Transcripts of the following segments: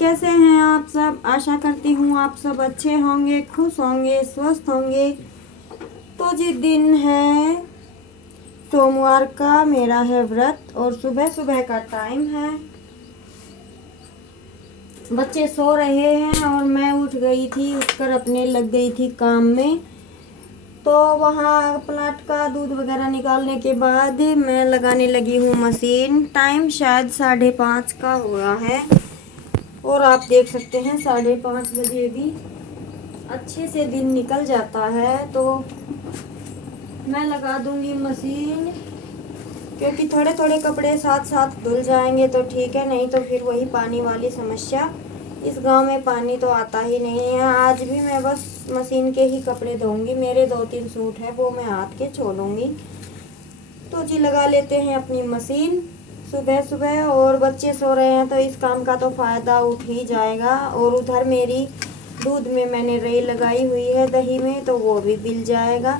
कैसे हैं आप सब। आशा करती हूँ आप सब अच्छे होंगे, खुश होंगे, स्वस्थ होंगे। तो जी दिन है सोमवार का, मेरा है व्रत और सुबह सुबह का टाइम है। बच्चे सो रहे हैं और मैं उठ गई थी, उठकर अपने लग गई थी काम में। तो वहाँ प्लाट का दूध वगैरह निकालने के बाद मैं लगाने लगी हूँ मशीन। टाइम शायद 5:30 का हुआ है और आप देख सकते हैं 5:30 बजे भी अच्छे से दिन निकल जाता है। तो मैं लगा दूंगी मशीन, क्योंकि थोड़े थोड़े कपड़े साथ साथ धुल जाएंगे तो ठीक है, नहीं तो फिर वही पानी वाली समस्या। इस गांव में पानी तो आता ही नहीं है। आज भी मैं बस मशीन के ही कपड़े धोऊंगी। मेरे 2-3 सूट है वो मैं हाथ के छोड़ूंगी। तो जी लगा लेते हैं अपनी मशीन सुबह सुबह। और बच्चे सो रहे हैं तो इस काम का तो फ़ायदा उठ ही जाएगा। और उधर मेरी दूध में मैंने रई लगाई हुई है, दही में, तो वो भी मिल जाएगा।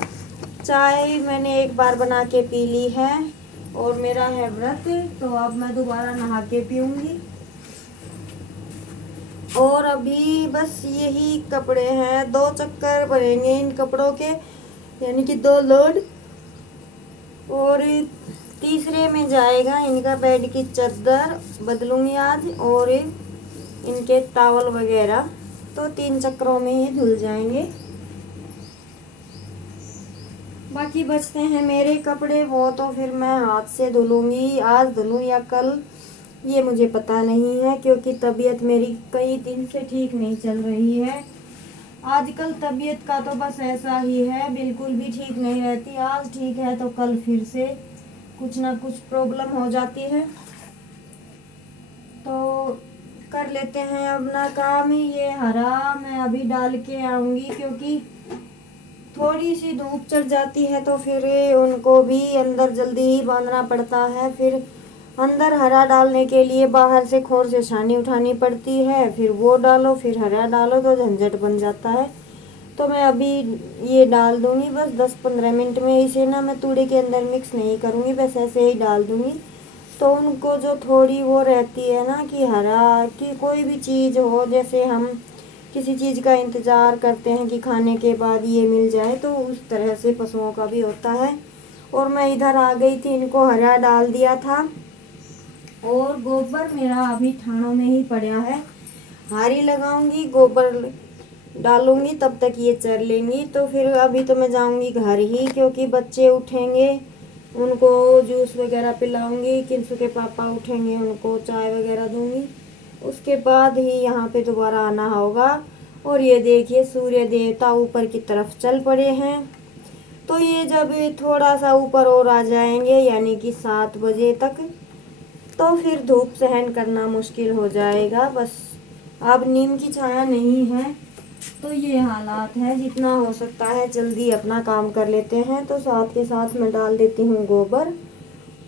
चाय मैंने एक बार बना के पी ली है और मेरा है व्रत, तो अब मैं दोबारा नहा के पीऊँगी। और अभी बस यही कपड़े हैं, 2 चक्कर भरेंगे इन कपड़ों के, यानी कि 2 लोड। और तीसरे में जाएगा इनका बेड की चादर बदलूंगी आज, और इनके टॉवल वगैरह। तो 3 चक्रों में ही धुल जाएंगे। बाकी बचते हैं मेरे कपड़े, वो तो फिर मैं हाथ से धुलूंगी। आज धुलूं या कल ये मुझे पता नहीं है, क्योंकि तबीयत मेरी कई दिन से ठीक नहीं चल रही है। आजकल तबीयत का तो बस ऐसा ही है, बिल्कुल भी ठीक नहीं रहती। आज ठीक है तो कल फिर से कुछ ना कुछ प्रॉब्लम हो जाती है। तो कर लेते हैं अपना काम। ये हरा मैं अभी डाल के आऊंगी, क्योंकि थोड़ी सी धूप चढ़ जाती है तो फिर उनको भी अंदर जल्दी ही बांधना पड़ता है। फिर अंदर हरा डालने के लिए बाहर से खोर से छानी उठानी पड़ती है, फिर वो डालो, फिर हरा डालो, तो झंझट बन जाता है। तो मैं अभी ये डाल दूंगी बस 10-15 मिनट में। इसे ना मैं तूड़े के अंदर मिक्स नहीं करूँगी, बस ऐसे ही डाल दूंगी। तो उनको जो थोड़ी वो रहती है ना कि हरा कि कोई भी चीज़ हो, जैसे हम किसी चीज़ का इंतज़ार करते हैं कि खाने के बाद ये मिल जाए, तो उस तरह से पशुओं का भी होता है। और मैं इधर आ गई थी, इनको हरा डाल दिया था। और गोबर मेरा अभी ठाणों में ही पड़ा है, हारी लगाऊंगी, गोबर डालूंगी, तब तक ये चर लेंगी। तो फिर अभी तो मैं जाऊंगी घर ही, क्योंकि बच्चे उठेंगे उनको जूस वगैरह पिलाऊंगी। किंसु के पापा उठेंगे उनको चाय वगैरह दूंगी, उसके बाद ही यहाँ पे दोबारा आना होगा। और ये देखिए सूर्य देवता ऊपर की तरफ चल पड़े हैं। तो ये जब थोड़ा सा ऊपर और आ जाएंगे, यानी कि 7 बजे तक, तो फिर धूप सहन करना मुश्किल हो जाएगा। बस अब नीम की छाया नहीं है, तो ये हालात है। जितना हो सकता है जल्दी अपना काम कर लेते हैं। तो साथ के साथ मैं डाल देती हूँ गोबर,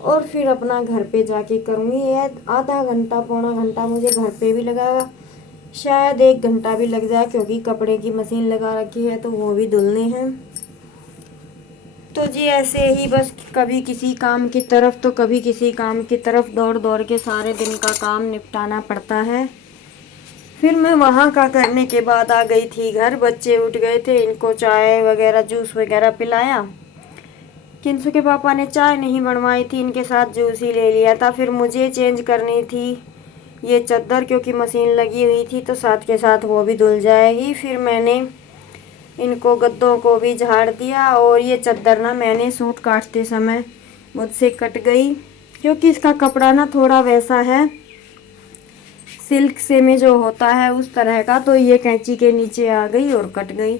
और फिर अपना घर पे जाके करूँगी। ये आधा घंटा पौना घंटा मुझे घर पे भी लगा, शायद 1 घंटा भी लग जाए, क्योंकि कपड़े की मशीन लगा रखी है तो वो भी धुलने हैं। तो जी ऐसे ही बस कभी किसी काम की तरफ तो कभी किसी काम की तरफ दौड़ दौड़ के सारे दिन का काम निपटाना पड़ता है। फिर मैं वहाँ का करने के बाद आ गई थी घर। बच्चे उठ गए थे, इनको चाय वगैरह जूस वगैरह पिलाया। किंसु के पापा ने चाय नहीं बनवाई थी, इनके साथ जूस ही ले लिया था। फिर मुझे चेंज करनी थी ये चादर, क्योंकि मशीन लगी हुई थी, तो साथ के साथ वो भी धुल जाएगी। फिर मैंने इनको गद्दों को भी झाड़ दिया। और ये चादर ना मैंने सूट काटते समय मुझसे कट गई, क्योंकि इसका कपड़ा ना थोड़ा वैसा है, सिल्क से में जो होता है उस तरह का। तो ये कैंची के नीचे आ गई और कट गई।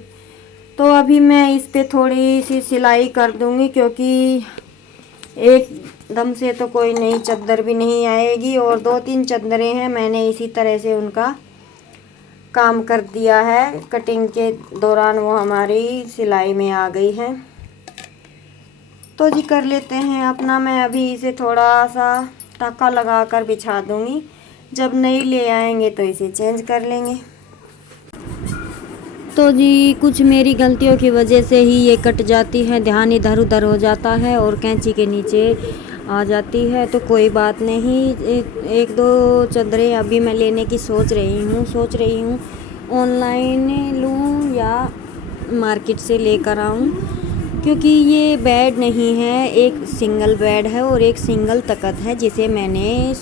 तो अभी मैं इस पे थोड़ी सी सिलाई कर दूंगी, क्योंकि एकदम से तो कोई नई चादर भी नहीं आएगी। और 2-3 चादरें हैं, मैंने इसी तरह से उनका काम कर दिया है। कटिंग के दौरान वो हमारी सिलाई में आ गई है। तो जी कर लेते हैं अपना। मैं अभी इसे थोड़ा सा टाका लगा कर बिछा दूंगी, जब नई ले आएंगे तो इसे चेंज कर लेंगे। तो जी कुछ मेरी गलतियों की वजह से ही ये कट जाती है, ध्यान इधर उधर हो जाता है और कैंची के नीचे आ जाती है। तो कोई बात नहीं, एक दो चादरें अभी मैं लेने की सोच रही हूँ ऑनलाइन लूँ या मार्केट से लेकर आऊँ, क्योंकि ये बेड नहीं है, एक सिंगल बेड है और एक सिंगल तख्त है जिसे मैंने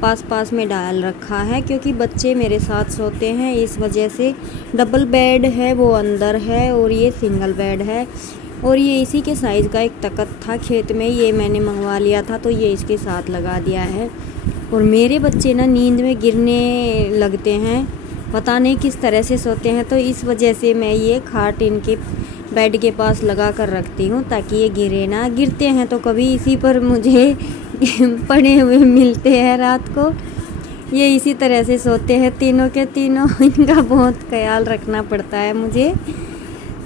पास में डाल रखा है, क्योंकि बच्चे मेरे साथ सोते हैं, इस वजह से। डबल बेड है वो अंदर है और ये सिंगल बेड है। और ये इसी के साइज़ का एक तख्त था खेत में, ये मैंने मंगवा लिया था, तो ये इसके साथ लगा दिया है। और मेरे बच्चे ना नींद में गिरने लगते हैं, पता नहीं किस तरह से सोते हैं, तो इस वजह से मैं ये खाट इनके बेड के पास लगा कर रखती हूँ ताकि ये गिरे ना। गिरते हैं तो कभी इसी पर मुझे पड़े हुए मिलते हैं रात को। ये इसी तरह से सोते हैं तीनों के तीनों। इनका बहुत ख्याल रखना पड़ता है मुझे।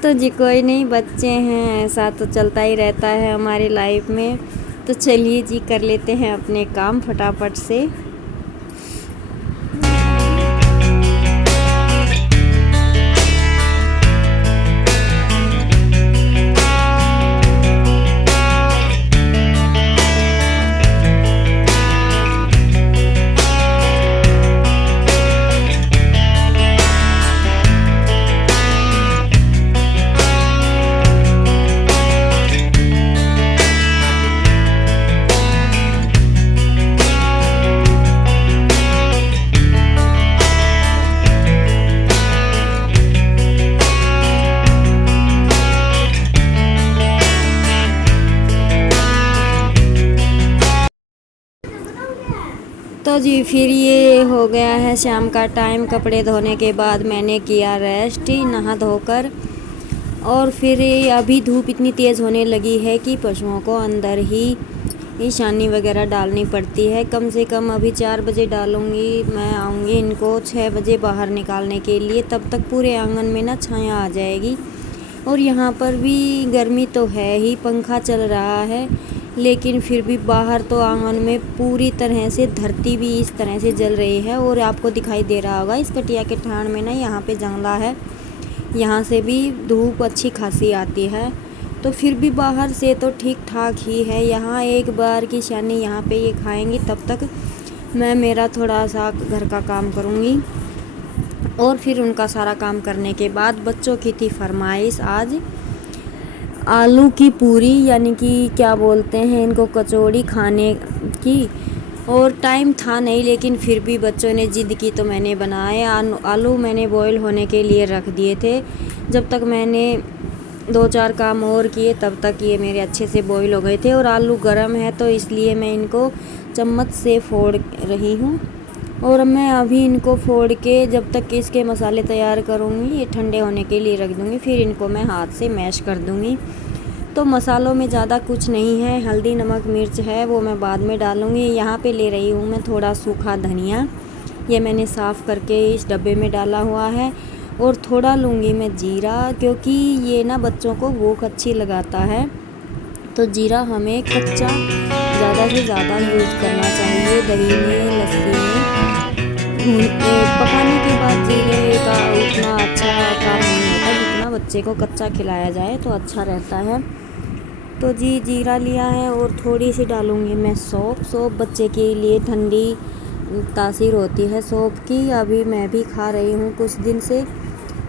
तो जी कोई नहीं, बच्चे हैं, ऐसा तो चलता ही रहता है हमारी लाइफ में। तो चलिए जी कर लेते हैं अपने काम फटाफट से। तो जी फिर ये हो गया है शाम का टाइम। कपड़े धोने के बाद मैंने किया रेस्ट नहा धोकर। और फिर अभी धूप इतनी तेज़ होने लगी है कि पशुओं को अंदर ही छानी वगैरह डालनी पड़ती है। कम से कम अभी 4 बजे डालूँगी। मैं आऊँगी इनको 6 बजे बाहर निकालने के लिए, तब तक पूरे आंगन में ना छाया आ जाएगी। और यहाँ पर भी गर्मी तो है ही, पंखा चल रहा है, लेकिन फिर भी बाहर तो आंगन में पूरी तरह से धरती भी इस तरह से जल रही है। और आपको दिखाई दे रहा होगा इस कटिया के ठाण में ना, यहाँ पे जंगला है, यहाँ से भी धूप अच्छी खासी आती है। तो फिर भी बाहर से तो ठीक ठाक ही है। यहाँ एक बार की शानी यहाँ पे ये खाएंगी, तब तक मैं मेरा थोड़ा सा घर का काम करूँगी। और फिर उनका सारा काम करने के बाद बच्चों की थी फरमाइश आज आलू की पूरी, यानी कि क्या बोलते हैं इनको, कचौड़ी खाने की। और टाइम था नहीं, लेकिन फिर भी बच्चों ने ज़िद की तो मैंने बनाए। आलू मैंने बॉईल होने के लिए रख दिए थे। जब तक मैंने 2-4 काम और किए तब तक ये मेरे अच्छे से बॉईल हो गए थे। और आलू गर्म है तो इसलिए मैं इनको चम्मच से फोड़ रही हूँ। और मैं अभी इनको फोड़ के जब तक इसके मसाले तैयार करूँगी, ये ठंडे होने के लिए रख दूँगी, फिर इनको मैं हाथ से मैश कर दूँगी। तो मसालों में ज़्यादा कुछ नहीं है, हल्दी नमक मिर्च है, वो मैं बाद में डालूँगी। यहाँ पे ले रही हूँ मैं थोड़ा सूखा धनिया, ये मैंने साफ़ करके इस डब्बे में डाला हुआ है। और थोड़ा लूँगी मैं जीरा, क्योंकि ये ना बच्चों को भूख अच्छी लगाता है। तो जीरा हमें कच्चा ज़्यादा से ज़्यादा यूज़ करना चाहिए। दही में, लस्सी में पकाने के बाद जीरे का उतना अच्छा काम नहीं होता जितना बच्चे को कच्चा खिलाया जाए तो अच्छा रहता है। तो जी जीरा लिया है और थोड़ी सी डालूँगी मैं सौंफ। बच्चे के लिए ठंडी तासीर होती है सौंफ की। अभी मैं भी खा रही हूँ कुछ दिन से,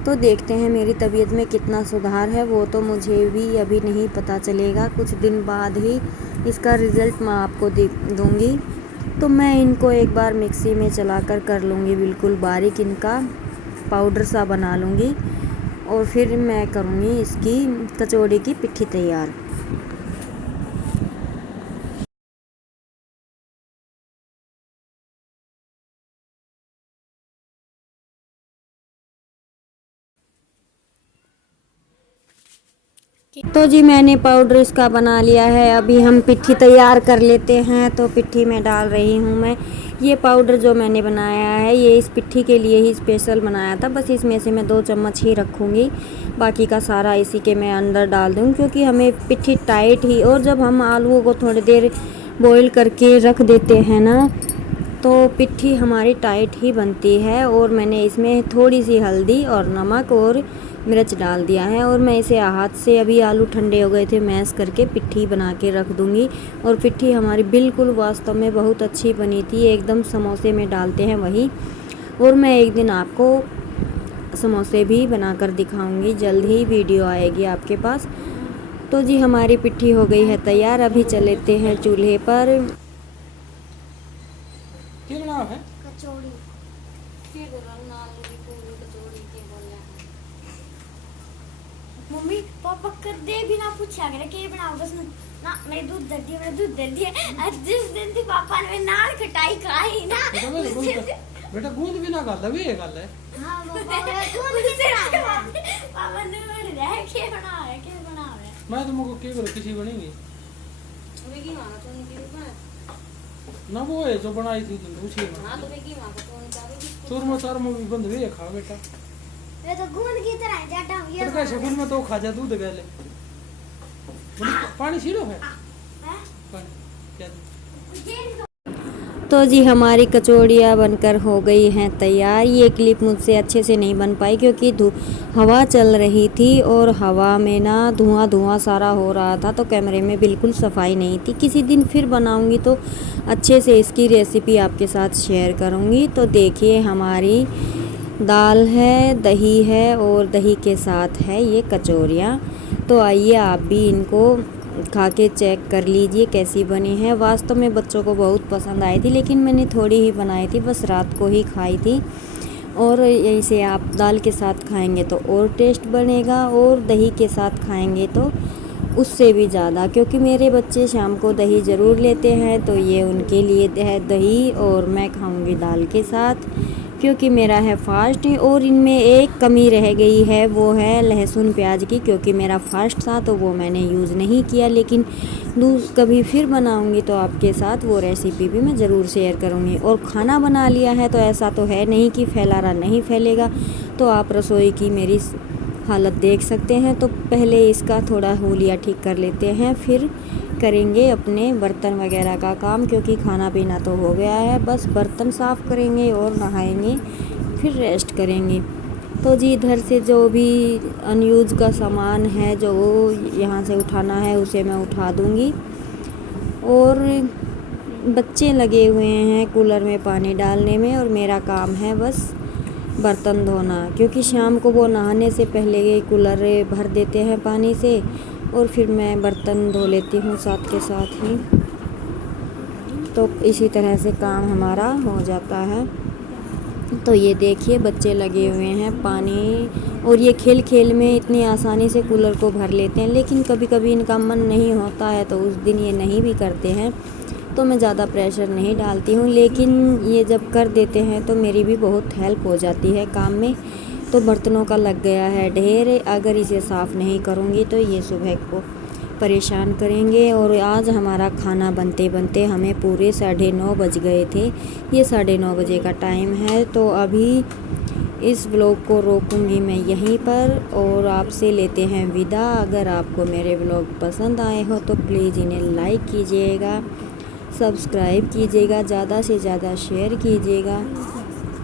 तो देखते हैं मेरी तबीयत में कितना सुधार है। वो तो मुझे भी अभी नहीं पता चलेगा, कुछ दिन बाद ही इसका रिज़ल्ट मैं आपको दूँगी। तो मैं इनको एक बार मिक्सी में चलाकर कर लूँगी, बिल्कुल बारीक इनका पाउडर सा बना लूँगी। और फिर मैं करूँगी इसकी कचौड़ी की पिट्ठी तैयार। तो जी मैंने पाउडर इसका बना लिया है। अभी हम पिट्ठी तैयार कर लेते हैं। तो पिट्ठी में डाल रही हूँ मैं। ये पाउडर जो मैंने बनाया है ये इस पिट्ठी के लिए ही स्पेशल बनाया था। बस इसमें से मैं 2 चम्मच ही रखूँगी, बाकी का सारा इसी के मैं अंदर डाल दूँ, क्योंकि हमें पिट्ठी टाइट ही, और जब हम आलूओं को थोड़ी देर बॉईल करके रख देते हैं ना तो पिट्ठी हमारी टाइट ही बनती है। और मैंने इसमें थोड़ी सी हल्दी और नमक और मिर्च डाल दिया है, और मैं इसे हाथ से, अभी आलू ठंडे हो गए थे, मैश करके पिट्ठी बना के रख दूँगी। और पिट्ठी हमारी बिल्कुल वास्तव में बहुत अच्छी बनी थी, एकदम समोसे में डालते हैं वही। और मैं एक दिन आपको समोसे भी बनाकर दिखाऊंगी, जल्द ही वीडियो आएगी आपके पास। तो जी हमारी पिट्ठी हो गई है तैयार। अभी चलते हैं चूल्हे पर। क्या बनाओ है? कचौड़ी के बोला आलू की पूरी कचौड़ी के बोला मम्मी पापा कर दे बिना पूछा करे के बनाओ बस ना मेरे दूध दे दिए, मेरे दूध दे दिए। आज जिस दिन थी पापा ने नान खटाई खाई ना बेटा गूंद भी ना गल भी ये गल है। हां पापा गूंद भी ना पापा ने मेरे रह के बनाया के बनावे। मैं तुमको के कर किसी बनेगी मैगी मांगा तो उनकी बना ना, वो है जो बनाई थी तुम पूछी ना। हां तो मैगी मांगा तो उनका चूरमा चारमा भी बंद भी खा बेटा। ये तो गूंद की तरह जाटा ये तो कैसे गुल में तो खा जा दूध गले पानी छीलो है पानी क्या तो जी हमारी कचौड़ियाँ बनकर हो गई हैं तैयार। ये क्लिप मुझसे अच्छे से नहीं बन पाई क्योंकि हवा चल रही थी और हवा में ना धुआं धुआं सारा हो रहा था, तो कैमरे में बिल्कुल सफाई नहीं थी। किसी दिन फिर बनाऊंगी तो अच्छे से इसकी रेसिपी आपके साथ शेयर करूंगी। तो देखिए हमारी दाल है, दही है और दही के साथ है ये कचौरियाँ। तो आइए आप भी इनको खा के चेक कर लीजिए कैसी बनी है। वास्तव में बच्चों को बहुत पसंद आई थी, लेकिन मैंने थोड़ी ही बनाई थी, बस रात को ही खाई थी। और इसे आप दाल के साथ खाएंगे तो और टेस्ट बनेगा, और दही के साथ खाएंगे तो उससे भी ज़्यादा, क्योंकि मेरे बच्चे शाम को दही ज़रूर लेते हैं। तो ये उनके लिए है दही, और मैं खाऊंगी दाल के साथ क्योंकि मेरा है फास्ट। और इनमें एक कमी रह गई है, वो है लहसुन प्याज की, क्योंकि मेरा फास्ट था तो वो मैंने यूज़ नहीं किया। लेकिन कभी फिर बनाऊंगी तो आपके साथ वो रेसिपी भी मैं ज़रूर शेयर करूंगी। और खाना बना लिया है तो ऐसा तो है नहीं कि फैलाना नहीं फैलेगा। तो आप रसोई की मेरी हालत देख सकते हैं। तो पहले इसका थोड़ा हुलिया ठीक कर लेते हैं, फिर करेंगे अपने बर्तन वगैरह का काम, क्योंकि खाना पीना तो हो गया है। बस बर्तन साफ़ करेंगे और नहाएंगे, फिर रेस्ट करेंगे। तो जी इधर से जो भी अनयूज़ का सामान है जो यहाँ से उठाना है उसे मैं उठा दूँगी। और बच्चे लगे हुए हैं कूलर में पानी डालने में, और मेरा काम है बस बर्तन धोना, क्योंकि शाम को वो नहाने से पहले कूलर भर देते हैं पानी से, और फिर मैं बर्तन धो लेती हूँ साथ के साथ ही। तो इसी तरह से काम हमारा हो जाता है। तो ये देखिए बच्चे लगे हुए हैं पानी, और ये खेल खेल में इतनी आसानी से कूलर को भर लेते हैं, लेकिन कभी कभी इनका मन नहीं होता है तो उस दिन ये नहीं भी करते हैं। तो मैं ज़्यादा प्रेशर नहीं डालती हूँ, लेकिन ये जब कर देते हैं तो मेरी भी बहुत हेल्प हो जाती है काम में। तो बर्तनों का लग गया है ढेर, अगर इसे साफ़ नहीं करूँगी तो ये सुबह को परेशान करेंगे। और आज हमारा खाना बनते बनते हमें पूरे 9:30 बज गए थे। ये 9:30 बजे का टाइम है। तो अभी इस ब्लॉग को रोकूंगी मैं यहीं पर, और आपसे लेते हैं विदा। अगर आपको मेरे ब्लॉग पसंद आए हो तो प्लीज़ इन्हें लाइक कीजिएगा, सब्सक्राइब कीजिएगा, ज़्यादा से ज़्यादा शेयर कीजिएगा।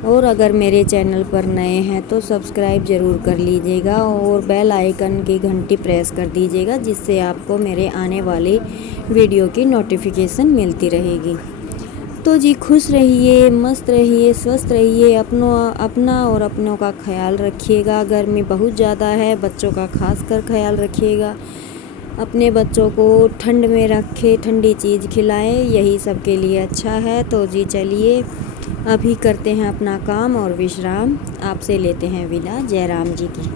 और अगर मेरे चैनल पर नए हैं तो सब्सक्राइब ज़रूर कर लीजिएगा, और बेल आइकन की घंटी प्रेस कर दीजिएगा, जिससे आपको मेरे आने वाले वीडियो की नोटिफिकेशन मिलती रहेगी। तो जी खुश रहिए, मस्त रहिए, स्वस्थ रहिए, अपना और अपनों का ख्याल रखिएगा। गर्मी बहुत ज़्यादा है, बच्चों का खास कर ख्याल रखिएगा। अपने बच्चों को ठंड में रखें, ठंडी चीज़ खिलाएं, यही सबके लिए अच्छा है। तो जी चलिए अभी करते हैं अपना काम और विश्राम, आपसे लेते हैं विदा। जय राम जी की।